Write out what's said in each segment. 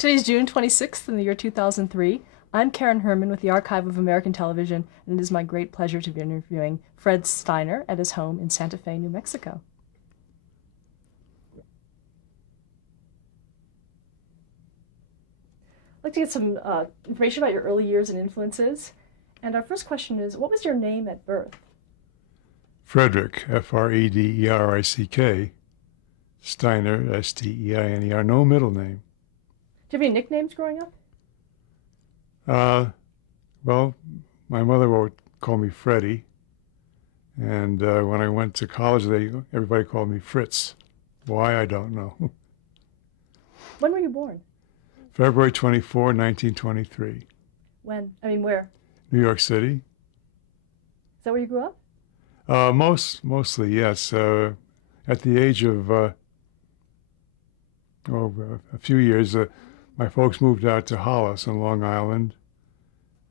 Today's June 26th in the year 2003. I'm Karen Herman with the Archive of American Television, and it is my great pleasure to be interviewing Fred Steiner at his home in Santa Fe, New Mexico. I'd like to get some information about your early years and influences. And our first question is, what was your name at birth? Frederick, Frederick. Steiner, Steiner. No middle name. Do you have any nicknames growing up? Well, my mother would call me Freddie, and when I went to college, everybody called me Fritz. Why, I don't know. When were you born? February 24, 1923. When? Where? New York City. Is that where you grew up? Mostly, yes. At the age of a few years, my folks moved out to Hollis on Long Island,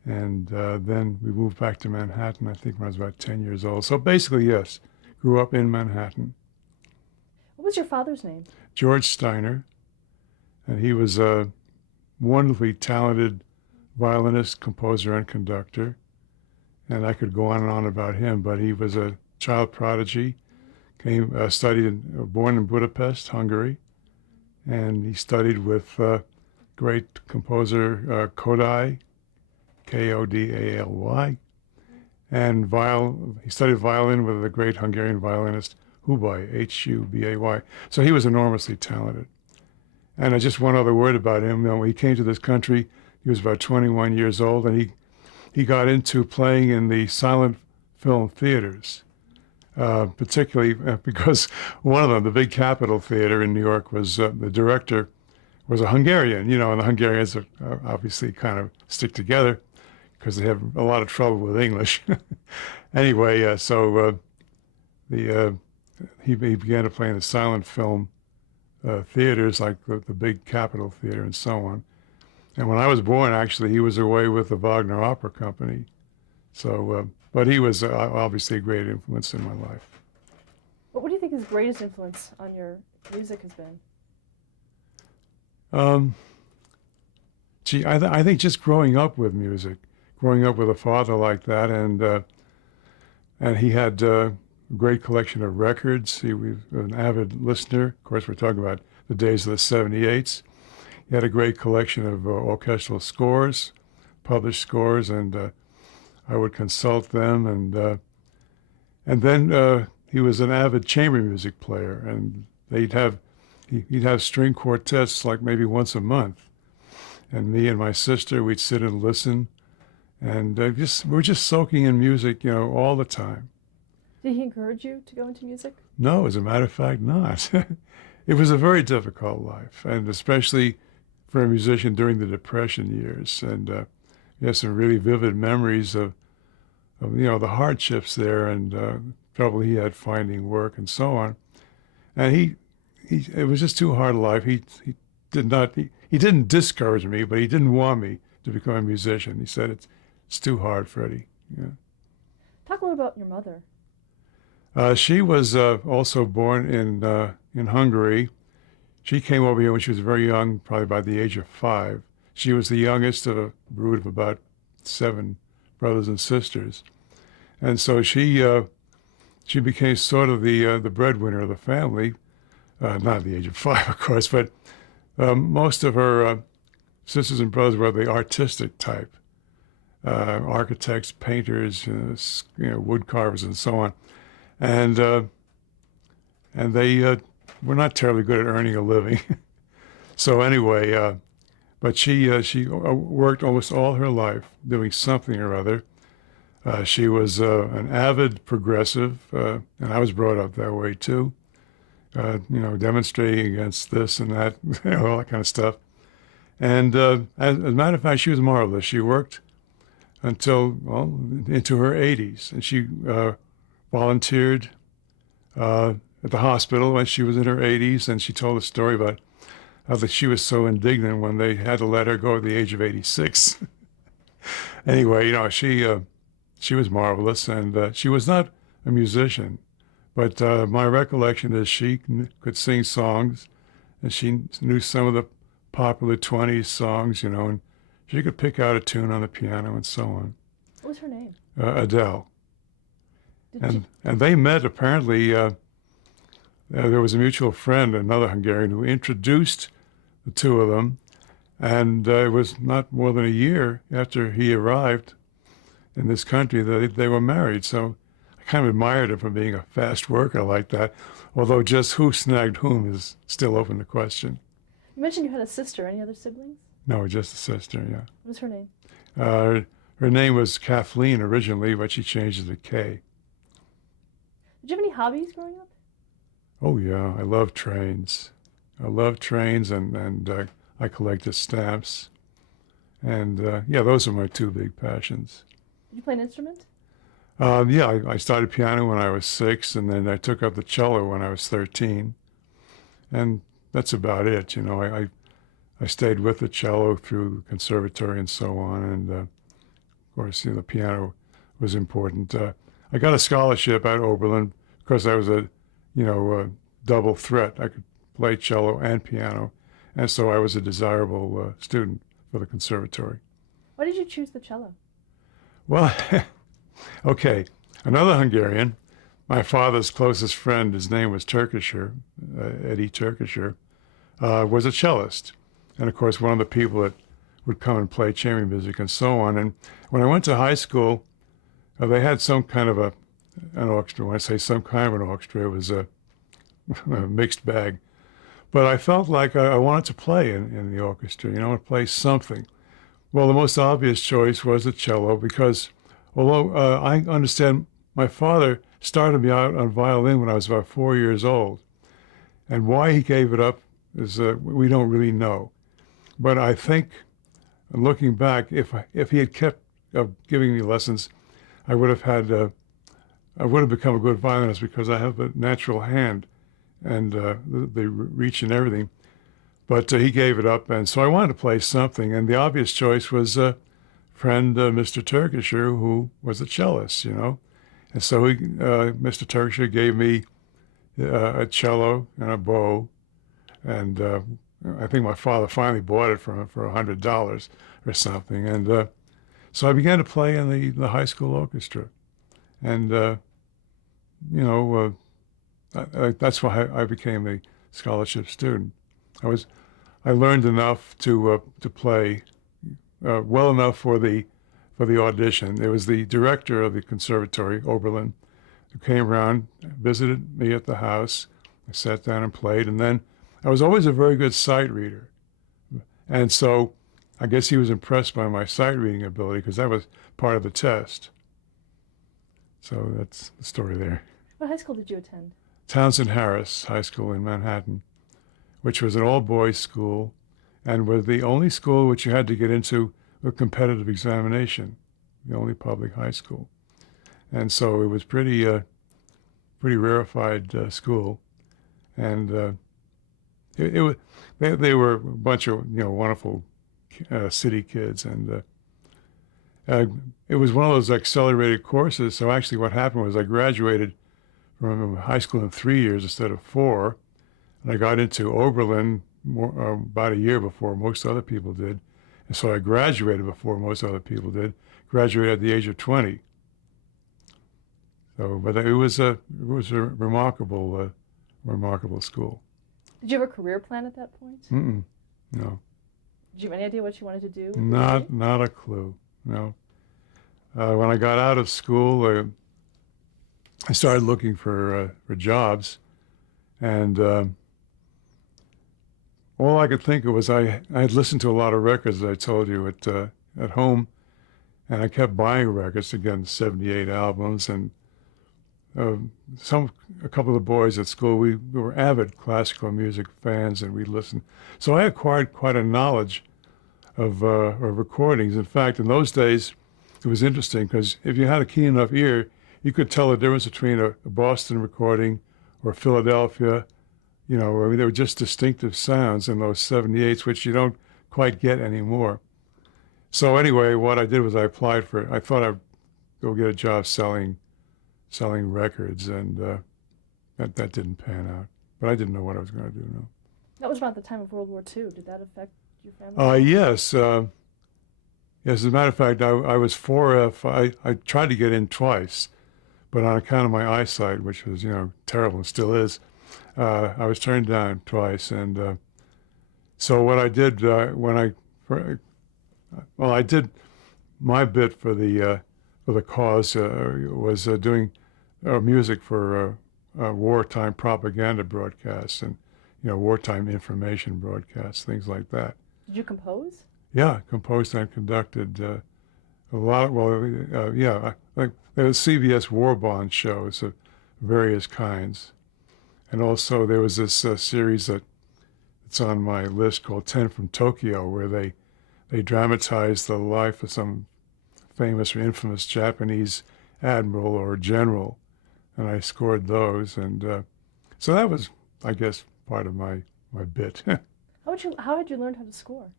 and then we moved back to Manhattan, I think when I was about 10 years old. So basically, yes, grew up in Manhattan. What was your father's name? George Steiner, and he was a wonderfully talented violinist, composer, and conductor. And I could go on and on about him, but he was a child prodigy, born in Budapest, Hungary, and he studied with great composer Kodály, Kodaly, and he studied violin with the great Hungarian violinist Hubay, Hubay. So he was enormously talented. And just one other word about him. When he came to this country, he was about 21 years old, and he got into playing in the silent film theaters, particularly because one of them, the big Capitol Theater in New York, was the director was a Hungarian, and the Hungarians are obviously kind of stick together because they have a lot of trouble with English. Anyway, he began to play in the silent film theaters like the big Capitol Theater and so on. And when I was born, actually, he was away with the Wagner Opera Company. So, but he was obviously a great influence in my life. What do you think his greatest influence on your music has been? I think just growing up with music, growing up with a father like that, and he had a great collection of records. He was an avid listener. Of course, we're talking about the days of the 78s. He had a great collection of orchestral scores, published scores, and I would consult them. And then he was an avid chamber music player, and he'd have string quartets like maybe once a month. And me and my sister, we'd sit and listen, and we're just soaking in music, all the time. Did he encourage you to go into music? No, as a matter of fact, not. It was a very difficult life, and especially for a musician during the Depression years. And he has some really vivid memories of the hardships there and trouble he had finding work and so on. And it was just too hard a life. He didn't discourage me, but he didn't want me to become a musician. He said, it's too hard, Freddie. Yeah. Talk a little about your mother. She was also born in Hungary. She came over here when she was very young, probably by the age of 5. She was the youngest of a brood of about 7 brothers and sisters. And so she became sort of the breadwinner of the family, not at the age of 5, of course, but most of her sisters and brothers were the artistic type, architects, painters, wood carvers, and so on. And they were not terribly good at earning a living. So anyway, but she worked almost all her life doing something or other. She was an avid progressive, and I was brought up that way too. Demonstrating against this and that, all that kind of stuff. And as a matter of fact, she was marvelous. She worked until, into her 80s, and she volunteered at the hospital when she was in her 80s, and she told a story about how that she was so indignant when they had to let her go at the age of 86. Anyway, she was marvelous, and she was not a musician, but my recollection is she could sing songs, and she knew some of the popular 20s songs, and she could pick out a tune on the piano and so on. What was her name? Adele. Did you, And they met apparently. There was a mutual friend, another Hungarian, who introduced the two of them. And it was not more than a year after he arrived in this country that they were married. So I kind of admired him for being a fast worker like that. Although just who snagged whom is still open to question. you mentioned you had a sister. Any other siblings? No, just a sister, yeah. What was her name? Her name was Kathleen originally, but she changed it to Kay. Did you have any hobbies growing up? Oh, yeah, I love trains. I love trains, and I collected stamps. And yeah, those are my two big passions. Did you play an instrument? Yeah, I started piano when I was 6, and then I took up the cello when I was 13. And that's about it. I stayed with the cello through conservatory and so on. And of course, the piano was important. I got a scholarship at Oberlin because I was a double threat. I could play cello and piano. And so I was a desirable student for the conservatory. Why did you choose the cello? Well, okay, another Hungarian, my father's closest friend, his name was Turkisher, Eddie Turkisher, was a cellist. And of course, one of the people that would come and play chamber music and so on. And when I went to high school, they had some kind of an orchestra. When I say some kind of an orchestra, it was a mixed bag. But I felt like I wanted to play in the orchestra, to play something. Well, the most obvious choice was the cello because although I understand my father started me out on violin when I was about 4 years old. And why he gave it up is we don't really know. But I think, looking back, if he had kept giving me lessons, I would have become a good violinist because I have a natural hand and the reach and everything. But he gave it up, and so I wanted to play something. And the obvious choice was friend Mr. Turkisher, who was a cellist, And so Mr. Turkisher gave me a cello and a bow, and I think my father finally bought it for $100 or something. And so I began to play in the high school orchestra, and that's why I became a scholarship student. I learned enough to play well enough for the audition. There was the director of the conservatory, Oberlin, who came around, visited me at the house. I sat down and played, and then I was always a very good sight reader. And so I guess he was impressed by my sight reading ability because that was part of the test. So that's the story there. What high school did you attend? Townsend Harris High School in Manhattan, which was an all-boys school and was the only school which you had to get into a competitive examination, the only public high school. And so it was pretty rarefied school. And they were a bunch of wonderful city kids, and it was one of those accelerated courses. So actually what happened was I graduated from high school in 3 years instead of 4, and I got into Oberlin about a year before most other people did. And so I graduated before most other people did, graduated at the age of 20. So, but it was a remarkable school. Did you have a career plan at that point? No. Did you have any idea what you wanted to do? Not a clue. No. When I got out of school, I started looking for jobs, and all I could think of was I had listened to a lot of records, as I told you, at home, and I kept buying records, again, 78 albums, and a couple of the boys at school, we were avid classical music fans, and we listened. So I acquired quite a knowledge of recordings. In fact, in those days, it was interesting because if you had a keen enough ear, you could tell the difference between a Boston recording or Philadelphia. I mean, they were just distinctive sounds in those 78s, which you don't quite get anymore. So anyway, what I did was I thought I'd go get a job selling records, and that didn't pan out. But I didn't know what I was going to do, no. That was about the time of World War II. Did that affect Did your family know? Yes. Yes, as a matter of fact, I was 4F. I tried to get in twice, but on account of my eyesight, which was, terrible and still is, I was turned down twice. And so what I did well, I did my bit for the cause was doing music for wartime propaganda broadcasts and wartime information broadcasts, things like that. Did you compose? Yeah, composed and conducted a lot. Well, yeah, like there was CBS war bond shows of various kinds, and also there was this series that's on my list called 10 from Tokyo, where they dramatized the life of some famous or infamous Japanese admiral or general, and I scored those, and so that was, I guess, part of my bit. How had you learned how to score?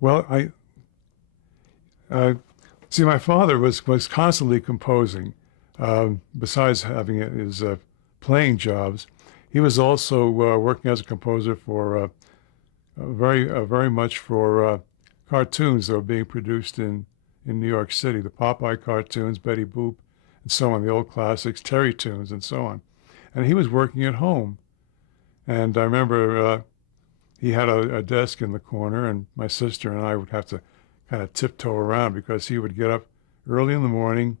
Well, I see. My father was constantly composing. Besides having his playing jobs, he was also working as a composer for very much for cartoons that were being produced in New York City. The Popeye cartoons, Betty Boop, and so on. The old classics, Terry Tunes, and so on. And he was working at home. And I remember he had a desk in the corner, and my sister and I would have to kind of tiptoe around because he would get up early in the morning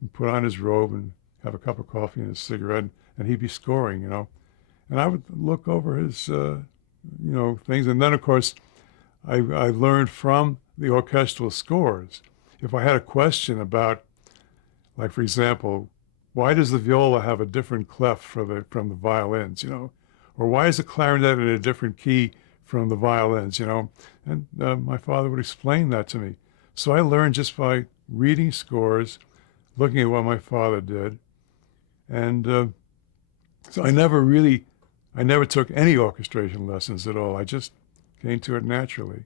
and put on his robe and have a cup of coffee and a cigarette, and he'd be scoring, And I would look over his, things. And then, of course, I learned from the orchestral scores. If I had a question about, like, for example, why does the viola have a different clef from the violins, Or why is the clarinet in a different key from the violins, And my father would explain that to me. So I learned just by reading scores, looking at what my father did. And so I never took any orchestration lessons at all. I just came to it naturally.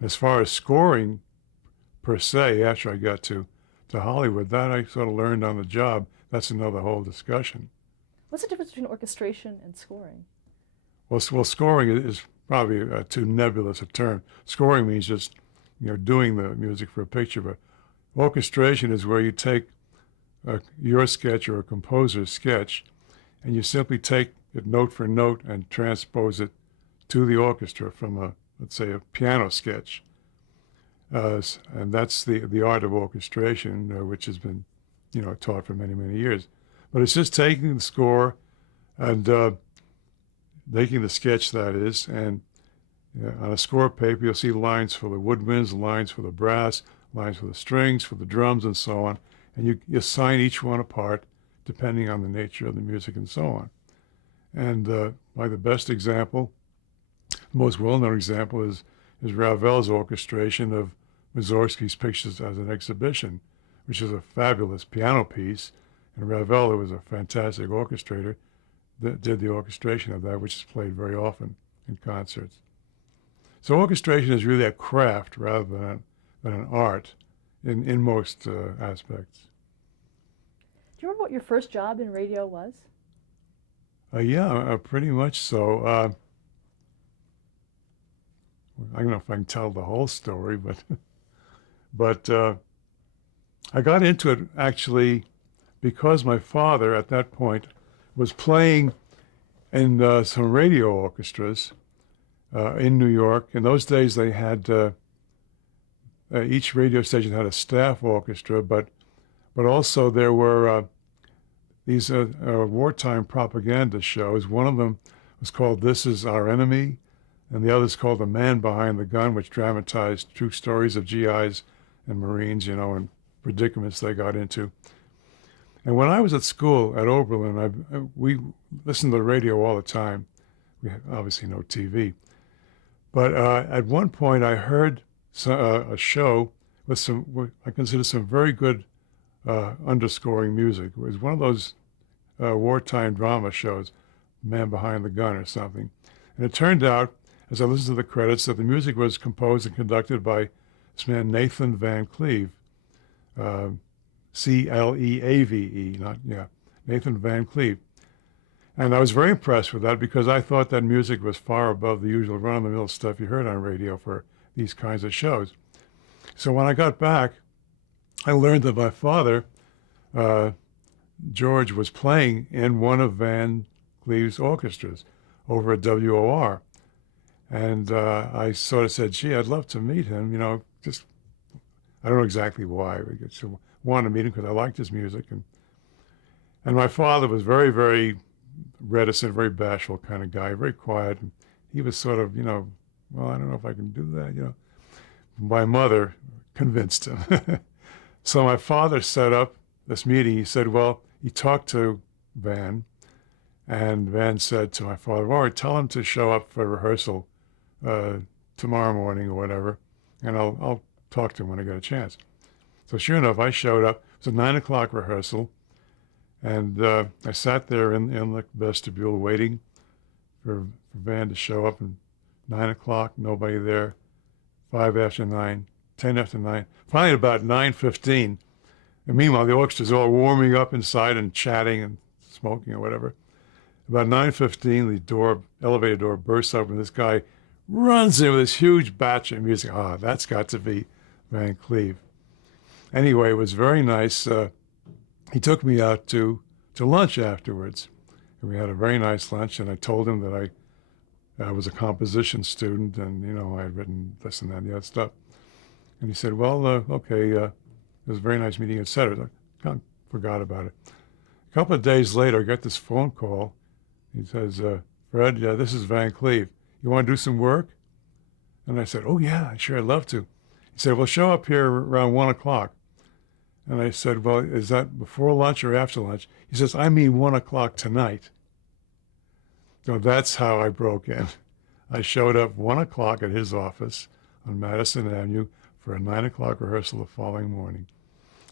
As far as scoring per se, after I got to Hollywood, that I sort of learned on the job. That's another whole discussion. What's the difference between orchestration and scoring? Well, scoring is probably too nebulous a term. Scoring means just, doing the music for a picture. But orchestration is where you take your sketch or a composer's sketch, and you simply take it note for note and transpose it to the orchestra from let's say, a piano sketch. And that's the art of orchestration, which has been, taught for many, many years. But it's just taking the score and making the sketch, that is, and on a score paper, you'll see lines for the woodwinds, lines for the brass, lines for the strings, for the drums, and so on. And you assign each one apart depending on the nature of the music and so on. And by the best example, the most well-known example is Ravel's orchestration of Mussorgsky's Pictures as an Exhibition, which is a fabulous piano piece. And Ravel, who was a fantastic orchestrator, did the orchestration of that, which is played very often in concerts. So orchestration is really a craft rather than an art in most aspects. Do you remember what your first job in radio was? Yeah, pretty much so. I don't know if I can tell the whole story, but I got into it actually because my father at that point was playing in some radio orchestras in New York. In those days, they had each radio station had a staff orchestra, but also there were these wartime propaganda shows. One of them was called "This Is Our Enemy," and the other is called "The Man Behind the Gun," which dramatized true stories of GIs and Marines, and predicaments they got into. And when I was at school at Oberlin, we listened to the radio all the time. We had obviously no TV. But at one point I heard a show with what I consider some very good underscoring music. It was one of those wartime drama shows, Man Behind the Gun or something. And it turned out, as I listened to the credits, that the music was composed and conducted by this man Nathan Van Cleve, Cleave, Nathan Van Cleve. And I was very impressed with that because I thought that music was far above the usual run-of-the-mill stuff you heard on radio for these kinds of shows. So when I got back, I learned that my father, uh, George, was playing in one of Van Cleve's orchestras over at WOR. And I sort of said, gee, I'd love to meet him, just, I don't know exactly why. I just wanted to meet him because I liked his music. And my father was very, very reticent, very bashful kind of guy, very quiet. And he was sort of, well, I don't know if I can do that. My mother convinced him. So my father set up this meeting. He said, well, he talked to Van, and Van said to my father, all right, tell him to show up for rehearsal tomorrow morning or whatever, and I'll talk to him when I get a chance. So sure enough, I showed up. It was a 9 o'clock rehearsal, and I sat there in the vestibule waiting for Van to show up. And 9 o'clock, nobody there. 5 after 9, 10 after 9. Finally, about 9:15. And meanwhile, the orchestra's all warming up inside and chatting and smoking or whatever. About 9:15, the elevator door bursts open. This guy runs in with this huge batch of music. That's got to be Van Cleve. Anyway, it was very nice. He took me out to lunch afterwards. And we had a very nice lunch, and I told him that I was a composition student, and, I had written this and that and the other stuff. And he said, well, okay, it was a very nice meeting, etc. I kind of forgot about it. A couple of days later, I got this phone call. He says, Fred, this is Van Cleve. You want to do some work? And I said, oh, yeah, sure, I'd love to. He said, well, show up here around 1 o'clock. And I said, well, is that before lunch or after lunch? He says, I mean 1 o'clock tonight. So that's how I broke in. I showed up 1 o'clock at his office on Madison Avenue for a 9 o'clock rehearsal the following morning.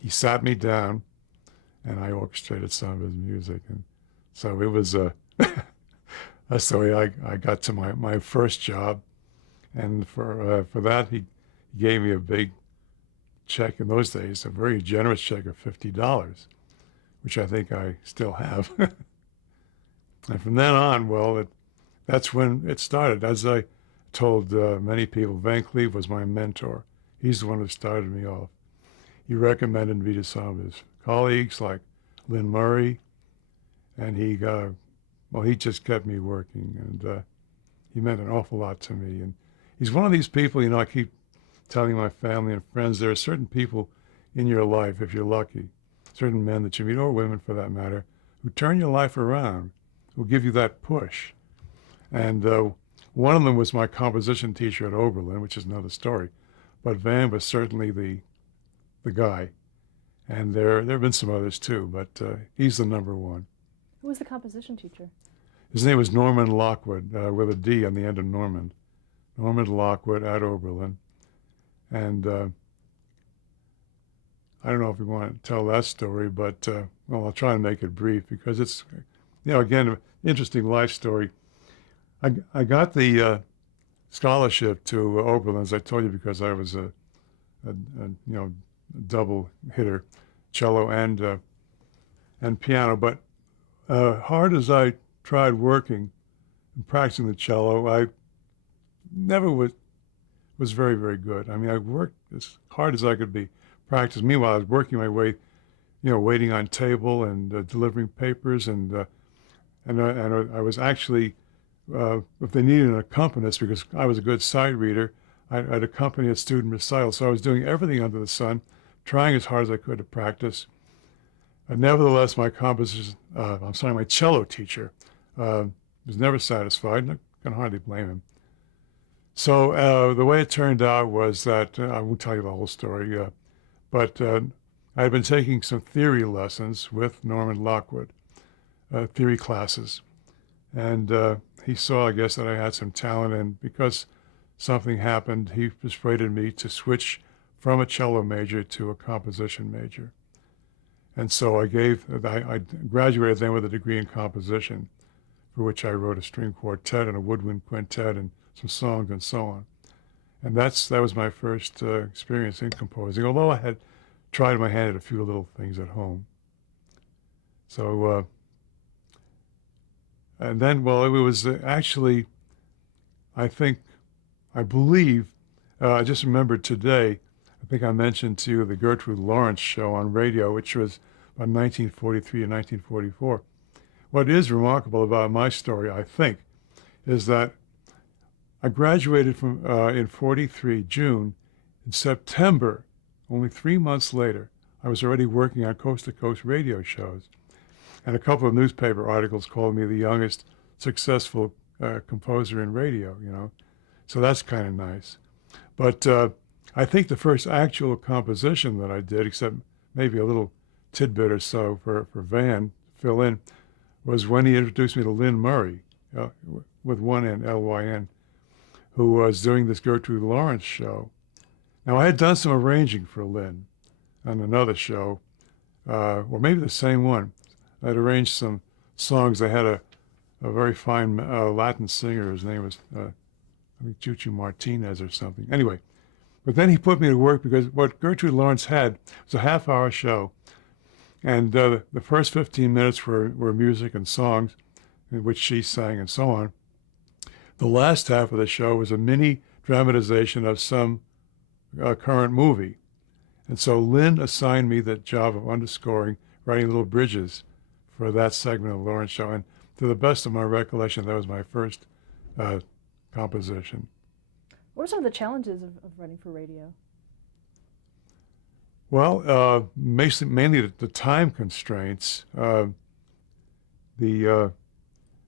He sat me down, and I orchestrated some of his music. And so it was that's the way I got to my first job. And for that, he gave me a big check in those days, a very generous check of $50, which I think I still have. And from then on, well, that's when it started. As I told many people, Van Cleve was my mentor. He's the one who started me off. He recommended me to some of his colleagues like Lynn Murray, and he just kept me working, and he meant an awful lot to me. And he's one of these people, I keep telling my family and friends, there are certain people in your life, if you're lucky, certain men that you meet, or women for that matter, who turn your life around, who give you that push. And one of them was my composition teacher at Oberlin, which is another story. But Van was certainly the guy. And there have been some others too, but he's the number one. Who was the composition teacher? His name was Norman Lockwood, with a D on the end of Norman. Norman Lockwood at Oberlin. And I don't know if we want to tell that story, but I'll try and make it brief because it's, again, an interesting life story. I got the scholarship to Oberlin, as I told you, because I was a double hitter, cello and piano. But hard as I tried working and practicing the cello, I never was very, very good. I mean, I worked as hard as I could be practice. Meanwhile, I was working my way, waiting on table and delivering papers, and I was actually, if they needed an accompanist, because I was a good sight reader, I'd accompany a student recital. So I was doing everything under the sun, trying as hard as I could to practice. Nevertheless, my cello teacher was never satisfied, and I can hardly blame him. So the way it turned out was that, I won't tell you the whole story, but I had been taking some theory lessons with Norman Lockwood, theory classes. And he saw, I guess, that I had some talent, and because something happened, he persuaded me to switch from a cello major to a composition major. And so I graduated then with a degree in composition, for which I wrote a string quartet and a woodwind quintet and some songs and so on. And that was my first experience in composing, although I had tried my hand at a few little things at home. So And then, well, it was actually, I think, I believe, I just remembered today, I think I mentioned to you the Gertrude Lawrence show on radio, which was about 1943 and 1944. What is remarkable about my story, I think, is that I graduated from in 43, June. In September, only 3 months later, I was already working on coast-to-coast radio shows. And a couple of newspaper articles called me the youngest successful composer in radio, you know. So that's kind of nice. But I think the first actual composition that I did, except maybe a little tidbit or so for Van, fill in, was when he introduced me to Lynn Murray, with one N, Lyn, who was doing this Gertrude Lawrence show. Now, I had done some arranging for Lynn on another show, or maybe the same one. I'd arranged some songs. I had a very fine Latin singer. His name was, I think, Chucho Martinez or something. Anyway, but then he put me to work because what Gertrude Lawrence had was a half-hour show. And the first 15 minutes were music and songs, in which she sang and so on. The last half of the show was a mini dramatization of some current movie. And so Lynn assigned me the job of underscoring, writing little bridges for that segment of the Lawrence show. And to the best of my recollection, that was my first composition. What are some of the challenges of writing for radio? Well, mainly the time constraints. But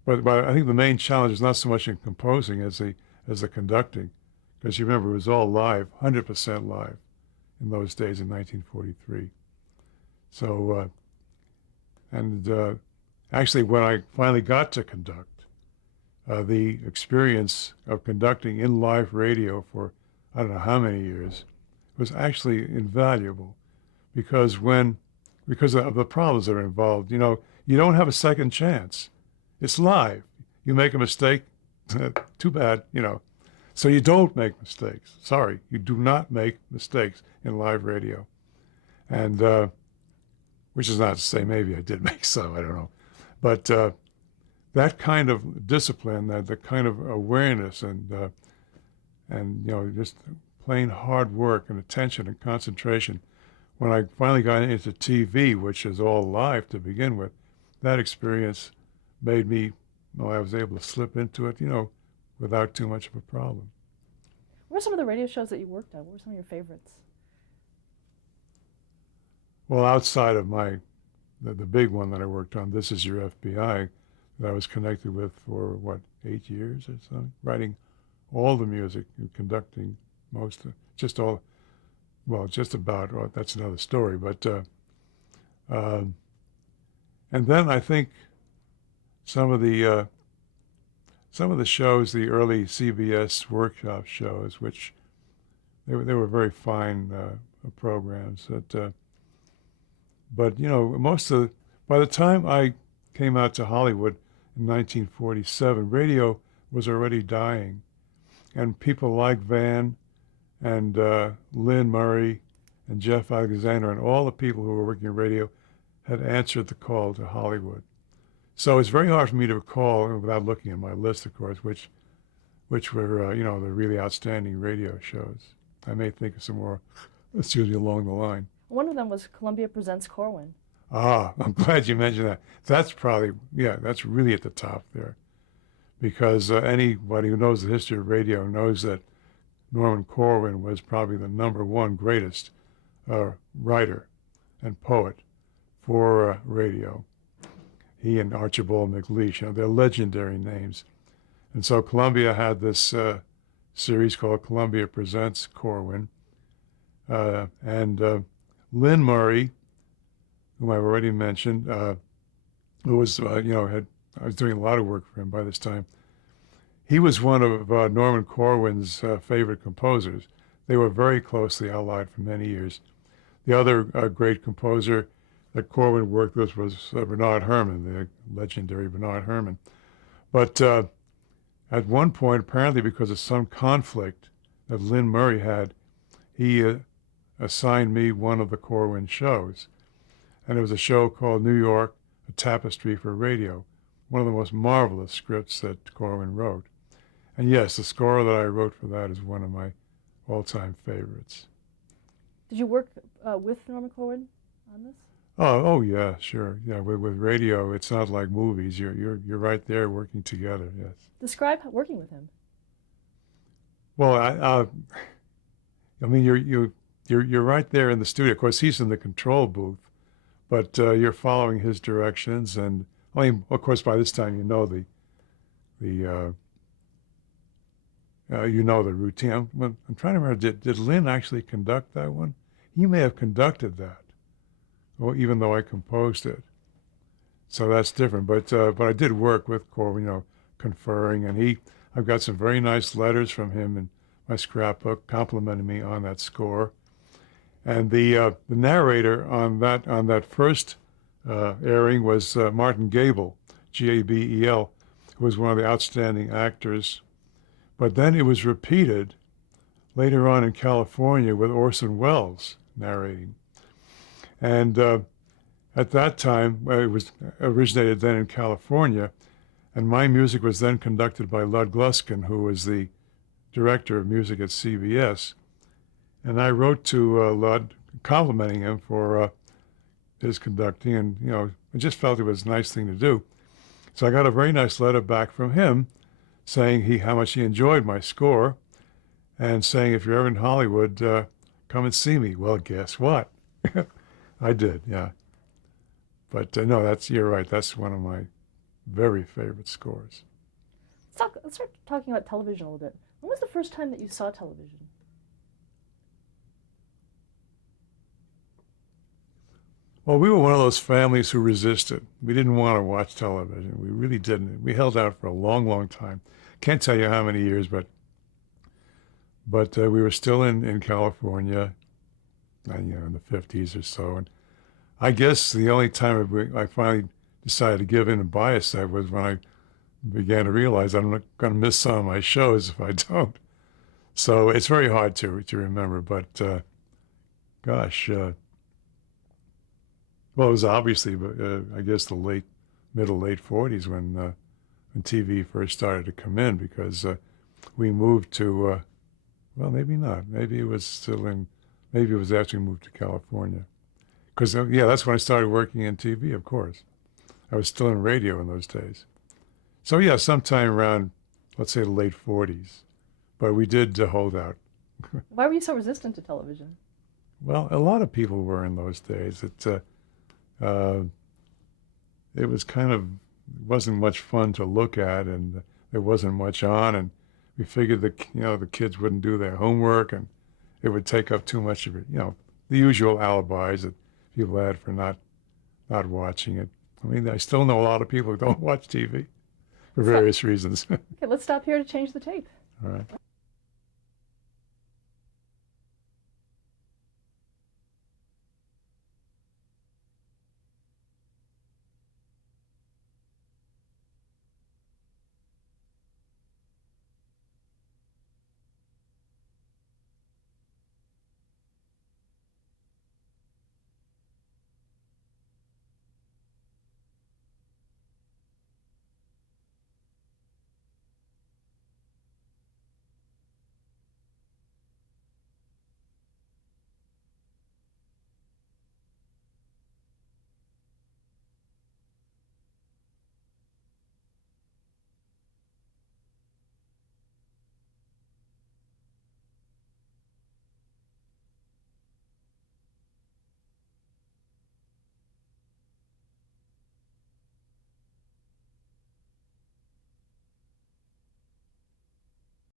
I think the main challenge is not so much in composing as the conducting, because you remember it was all live, 100% live, in those days in 1943. So, actually, when I finally got to conduct, the experience of conducting in live radio for I don't know how many years was actually invaluable, because of the problems that are involved. You know, you don't have a second chance. It's live. You make a mistake, too bad, you know. So you don't make mistakes. Sorry, you do not make mistakes in live radio. And which is not to say maybe I did make some, I don't know. But that kind of discipline, that kind of awareness and you know, just plain hard work and attention and concentration. When I finally got into TV, which is all live to begin with, that experience made me, well, I was able to slip into it, you know, without too much of a problem. What are some of the radio shows that you worked on? What were some of your favorites? Well, outside of the big one that I worked on, This Is Your FBI, that I was connected with for, 8 years or something, writing all the music and conducting just about, well, that's another story, but, and then I think some of the shows, the early CBS workshop shows, which they were very fine programs. But you know, by the time I came out to Hollywood in 1947, radio was already dying, and people like Van and Lynn Murray and Jeff Alexander and all the people who were working in radio had answered the call to Hollywood. So it's very hard for me to recall, without looking at my list, of course, which were, you know, the really outstanding radio shows. I may think of some more, excuse me, along the line. One of them was Columbia Presents Corwin. Ah, I'm glad you mentioned that. That's probably, yeah, that's really at the top there. Because anybody who knows the history of radio knows that Norman Corwin was probably the #1 greatest writer and poet for radio. He and Archibald MacLeish, you know, they're legendary names. And so Columbia had this series called Columbia Presents Corwin. And Lynn Murray, whom I've already mentioned, who was, you know, I was doing a lot of work for him by this time. He was one of Norman Corwin's favorite composers. They were very closely allied for many years. The other great composer that Corwin worked with was Bernard Herrmann, the legendary Bernard Herrmann. But at one point, apparently because of some conflict that Lynn Murray had, he assigned me one of the Corwin shows. And it was a show called New York, A Tapestry for Radio, one of the most marvelous scripts that Corwin wrote. And yes, the score that I wrote for that is one of my all-time favorites. Did you work with Norman Corwin on this? Oh yeah, sure. Yeah, with radio, it's not like movies. You're right there working together. Yes. Describe working with him. Well, I mean, you're right there in the studio. Of course, he's in the control booth, but you're following his directions, and I mean, of course, by this time you know the the routine. I'm trying to remember. Did Lynn actually conduct that one? He may have conducted that, well, even though I composed it. So that's different. But I did work with Corwin, conferring, and I've got some very nice letters from him in my scrapbook complimenting me on that score. And the narrator on that first airing was Martin Gabel, Gabel, who was one of the outstanding actors. But then it was repeated later on in California with Orson Welles narrating. And at that time, it was originated then in California, and my music was then conducted by Lud Gluskin, who was the director of music at CBS. And I wrote to Lud complimenting him for his conducting, and I just felt it was a nice thing to do. So I got a very nice letter back from him saying how much he enjoyed my score, and saying, if you're ever in Hollywood, come and see me. Well, guess what? I did, yeah. But no, you're right. That's one of my very favorite scores. Let's start talking about television a little bit. When was the first time that you saw television? Well, we were one of those families who resisted. We didn't want to watch television. We really didn't. We held out for a long, long time. Can't tell you how many years, but we were still in California, in the 50s or so. And I guess the only time I finally decided to give in and buy a set was when I began to realize I'm not going to miss some of my shows if I don't. So it's very hard to remember, but gosh, well, it was obviously, I guess, the middle late 40s when TV first started to come in, because we moved to, well, maybe not. Maybe it was after we moved to California. Because, yeah, that's when I started working in TV, of course. I was still in radio in those days. So, yeah, sometime around, let's say, the late 40s. But we did hold out. Why were you so resistant to television? Well, a lot of people were in those days. It was wasn't much fun to look at, and there wasn't much on, and we figured the kids wouldn't do their homework, and it would take up too much of it, the usual alibis that people had for not watching it. I mean, I still know a lot of people who don't watch TV for various reasons. Okay, let's stop here to change the tape. All right.